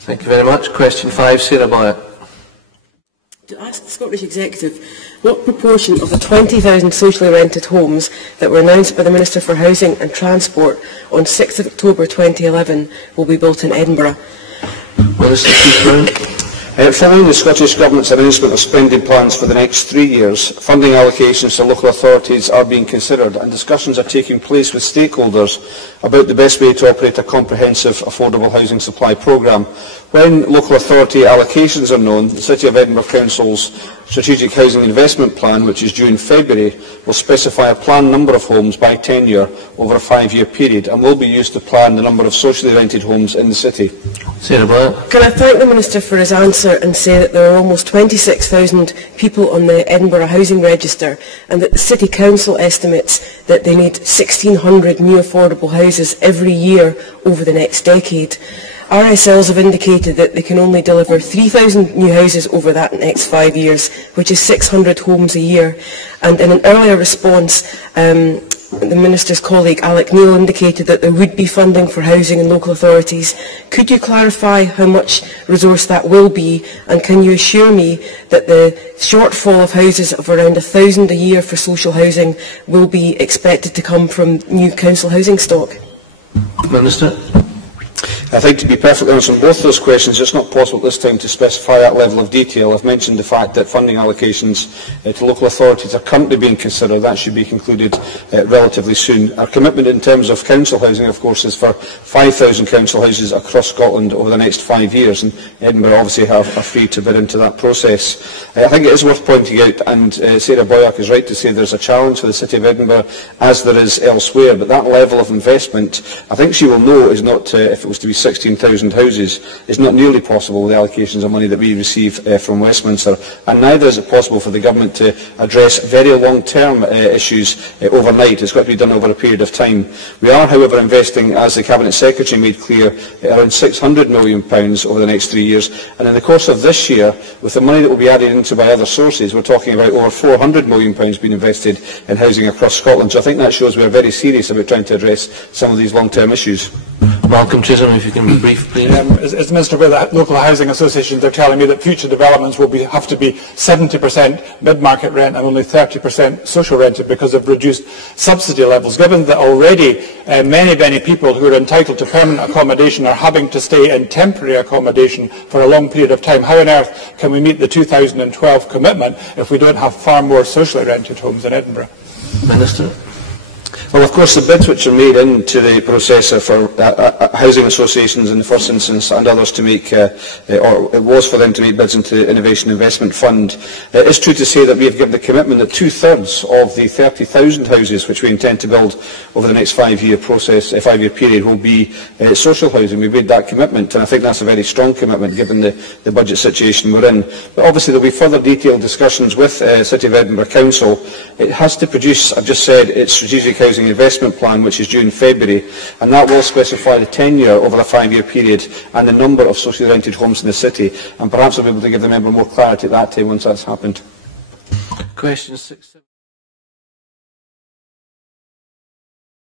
Thank you very much. Question 5, Sarah Boyack. To ask the Scottish Executive what proportion of the 20,000 socially rented homes that were announced by the Minister for Housing and Transport on 6th of October 2011 will be built in Edinburgh. Minister Keith Brown. Following the Scottish Government's announcement of spending plans for the next 3 years, funding allocations to local authorities are being considered and discussions are taking place with stakeholders about the best way to operate a comprehensive affordable housing supply programme. When local authority allocations are known, the City of Edinburgh Council's Strategic Housing Investment Plan, which is due in February, will specify a planned number of homes by tenure over a 5-year period and will be used to plan the number of socially rented homes in the city. Sarah Boyack. Can I thank the Minister for his answer and say that there are almost 26,000 people on the Edinburgh Housing Register and that the City Council estimates that they need 1,600 new affordable houses every year over the next decade. RSLs have indicated that they can only deliver 3,000 new houses over that next 5 years, which is 600 homes a year. And in an earlier response, the Minister's colleague Alec Neil indicated that there would be funding for housing in local authorities. Could you clarify how much resource that will be, and can you assure me that the shortfall of houses of around 1,000 a year for social housing will be expected to come from new council housing stock? Minister. I think, to be perfectly honest on both those questions, it's not possible at this time to specify that level of detail. I've mentioned the fact that funding allocations to local authorities are currently being considered. That should be concluded relatively soon. Our commitment in terms of council housing, of course, is for 5,000 council houses across Scotland over the next 5 years, and Edinburgh obviously are free to bid into that process. I think it is worth pointing out, and Sarah Boyack is right to say there's a challenge for the City of Edinburgh, as there is elsewhere, but that level of investment, I think she will know, is not, if it was to be 16,000 houses, is not nearly possible with the allocations of money that we receive from Westminster, and neither is it possible for the Government to address very long-term issues overnight. It's got to be done over a period of time. We are, however, investing, as the Cabinet Secretary made clear, around £600 million over the next 3 years, and in the course of this year, with the money that will be added into by other sources, we're talking about over £400 million being invested in housing across Scotland. So I think that shows we are very serious about trying to address some of these long-term issues. Malcolm Chisholm, if you can be brief, please. As the Minister with the local housing associations, they're telling me that future developments will have to be 70% mid-market rent and only 30% social rented because of reduced subsidy levels. Given that already many people who are entitled to permanent accommodation are having to stay in temporary accommodation for a long period of time, how on earth can we meet the 2012 commitment if we don't have far more socially rented homes in Edinburgh? Minister. Well, of course, the bids which are made into the process for housing associations in the first instance and others to make, or it was for them to make bids into the Innovation Investment Fund. It's true to say that we have given the commitment that 2/3 of the 30,000 houses which we intend to build over the next 5-year period will be social housing. We've made that commitment, and I think that's a very strong commitment given the budget situation we're in. But obviously there will be further detailed discussions with City of Edinburgh Council. It has to produce, I've just said, its strategic housing investment plan, which is due in February, and that will specify the tenure over a 5-year period and the number of socially rented homes in the city, and perhaps I'll be able to give the member more clarity at that time once that's happened. Question 6.